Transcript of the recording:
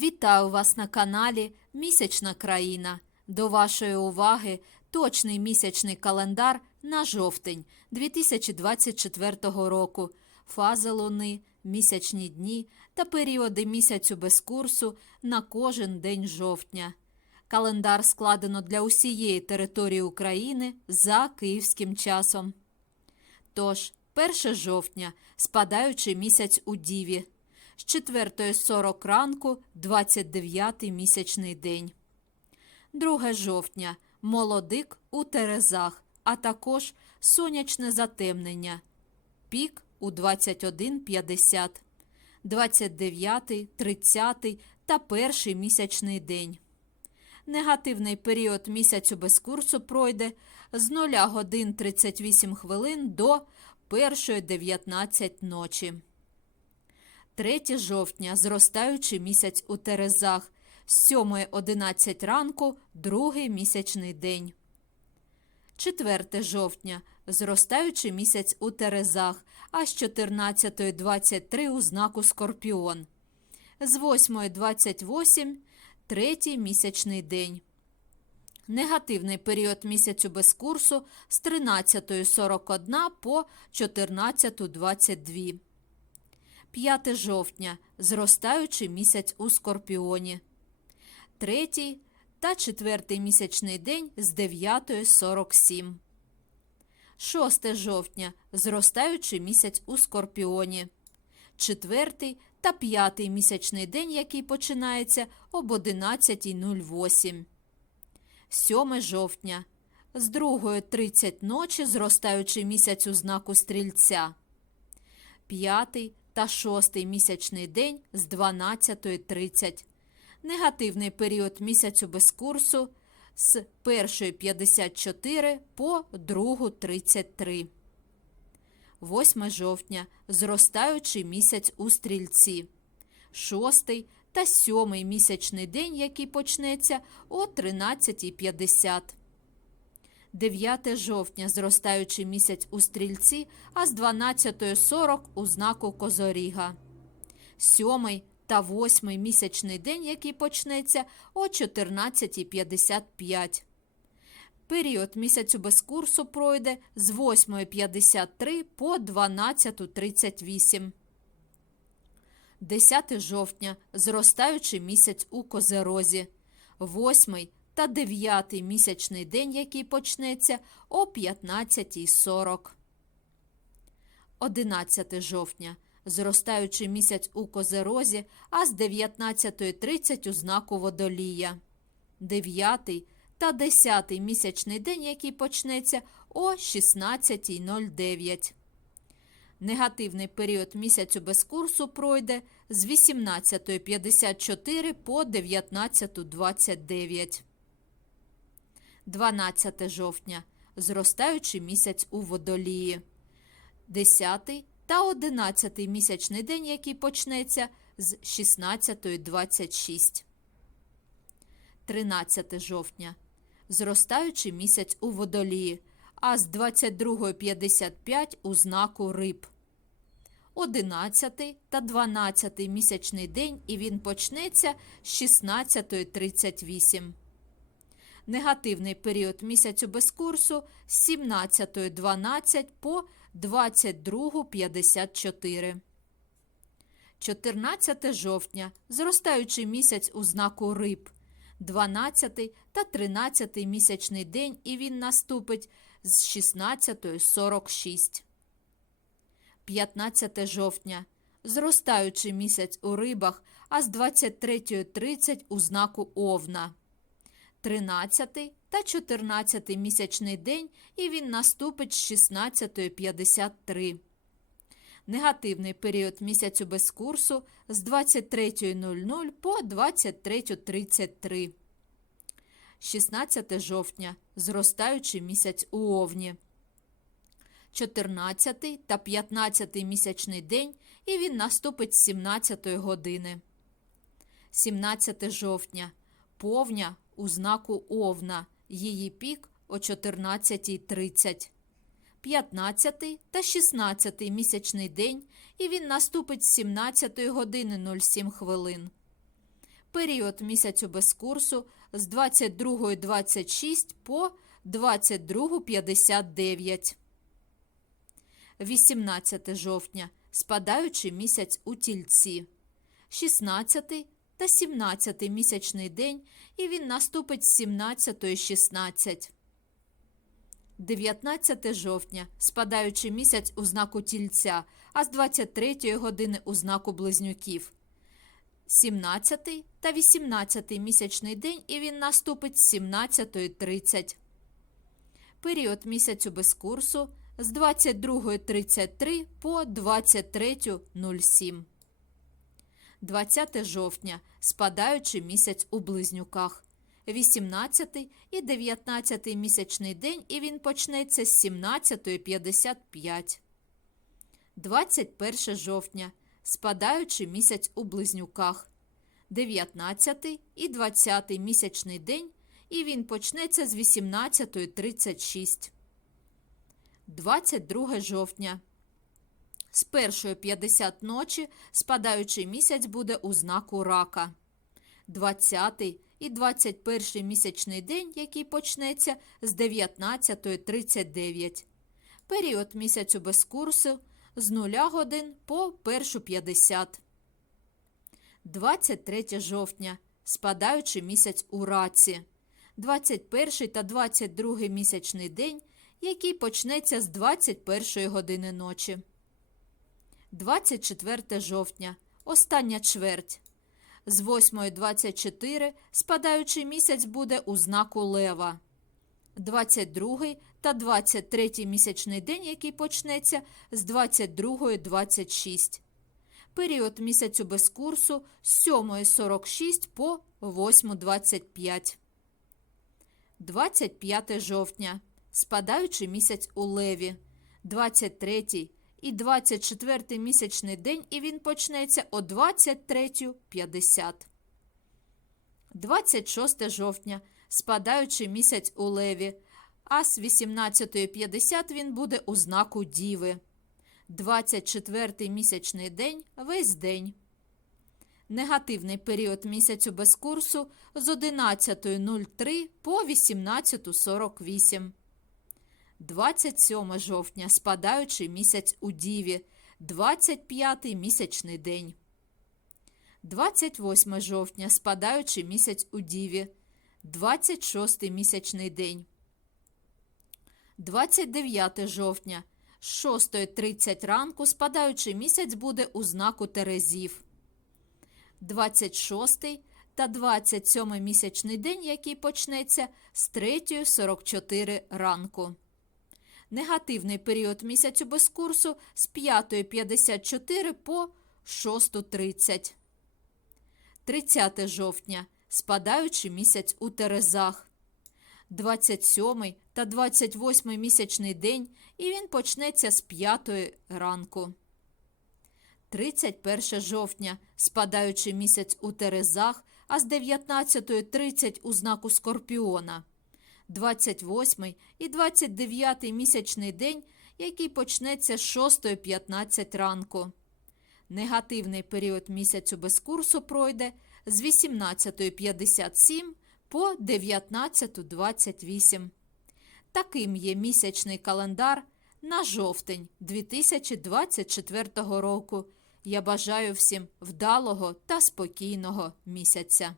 Вітаю вас на каналі Місячна країна. До вашої уваги точний місячний календар на жовтень 2024 року, фази луни, місячні дні та періоди місяцю без курсу на кожен день жовтня. Календар складено для усієї території України за київським часом. Тож, 1 жовтня, спадаючий місяць у Діві, з 4.40 ранку 29 місячний день. 2 жовтня молодик у Терезах, а також сонячне затемнення. Пік у 21.50, 29, 30 та перший місячний день. Негативний період місяцю без курсу пройде з 0 годин 38 хвилин до 1.19 ночі. 3 жовтня зростаючий місяць у Терезах, з 7.11 ранку другий місячний день. 4 жовтня зростаючий місяць у Терезах, а з 14.23 у знаку Скорпіон. З 8.28 третій місячний день. Негативний період місяцю без курсу з 13.41 по 14.22. 5 жовтня зростаючий місяць у Скорпіоні. Третій та четвертий місячний день з 9.47. 6 жовтня зростаючий місяць у Скорпіоні. Четвертий та п'ятий місячний день, який починається об 11.08. 7 жовтня з 2.30 ночі зростаючий місяць у знаку стрільця. П'ятий та шостий місячний день з 12.30. Негативний період місяцю без курсу з 1.54 по 2.33. 8 жовтня зростаючий місяць у стрільці. Шостий та сьомий місячний день, який почнеться о 13.50. 9 жовтня зростаючий місяць у стрільці, а з 12.40 у знаку Козоріга. 7 та 8 місячний день, який почнеться о 14.55. Період місяцю без курсу пройде з 8.53 по 12.38. 10 жовтня зростаючий місяць у Козерозі. 8 та 9 місячний день, який почнеться о 15.40. 11 жовтня зростаючий місяць у Козерозі, а з 19.30 у знаку Водолія. 9 та 10 місячний день, який почнеться о 16.09. Негативний період місяцю без курсу пройде з 18.54 по 19.29. 12 жовтня зростаючий місяць у водолії. 10 та 11 місячний день, який почнеться з 16.26. 13 жовтня зростаючий місяць у водолії, а з 22.55 у знаку риб. 11 та 12 місячний день, і він почнеться з 16.38. Негативний період місяцю без курсу з 17.12 по 22.54. 14 жовтня зростаючий місяць у знаку риб. 12 та 13 місячний день, і він наступить з 16.46. 15 жовтня зростаючий місяць у рибах, а з 23.30 у знаку Овна. 13 та 14 місячний день, і він наступить з 16.53. Негативний період місяцю без курсу з 23.00 по 23.33. 16 жовтня зростаючий місяць у Овні. 14 та 15 місячний день, і він наступить з 17 години. 17 жовтня повня у знаку Овна. Її пік о 14.30. 15 та 16 місячний день, і він наступить з 17 години 07 хвилин. Період місяцю без курсу з 22.26 по 22.59. 18 жовтня. Спадаючий місяць у тільці. 16 та 17 місячний день, і він наступить з 17.16. 19 жовтня. Спадаючий місяць у знаку тільця, а з 23 години у знаку близнюків. 17 та 18 місячний день, і він наступить з 17.30. Період місяцю без курсу з 22.33 по 23.07. 20 жовтня. Спадаючий місяць у близнюках. 18 і 19 місячний день, і він почнеться з 17.55. 21 жовтня. Спадаючий місяць у близнюках. 19 і 20 місячний день, і він почнеться з 18.36. 22 жовтня. З першої 50 ночі спадаючий місяць буде у знаку рака. 20 і 21 місячний день, який почнеться з 19.39. Період місяцю без курсу з 0 годин по першу 50. 23 жовтня. Спадаючий місяць у раці. 21 та 22 місячний день, який почнеться з 21 години ночі. 24 жовтня. Остання чверть. З 8.24 спадаючий місяць буде у знаку Лева. 22 та 23 місячний день, який почнеться з 22.26. Період місяцю без курсу з 7.46 по 8.25. 25 жовтня. Спадаючий місяць у Леві. 23 і 24 місячний день, і він почнеться о 23.50. 26 жовтня. Спадаючий місяць у Леві. А з 18.50 він буде у знаку Діви. 24 місячний день весь день. Негативний період місяцю без курсу з 11.03 по 18.48. 27 жовтня спадаючий місяць у Діві. 25 місячний день. 28 жовтня спадаючий місяць у Діві. 26 місячний день. 29 жовтня з 6.30 ранку спадаючий місяць буде у знаку Терезів. 26 та 27 місячний день, який почнеться з 3.44 ранку. Негативний період місяцю без курсу з 5.54 по 6.30. 30 жовтня. Спадаючий місяць у Терезах. 27 та 28 місячний день, і він почнеться з 5 ранку. 31 жовтня. Спадаючий місяць у Терезах, а з 19.30 у знаку Скорпіона. 28 і 29 місячний день, який почнеться з 6.15 ранку. Негативний період місяцю без курсу пройде з 18.57 по 19.28. Таким є місячний календар на жовтень 2024 року. Я бажаю всім вдалого та спокійного місяця.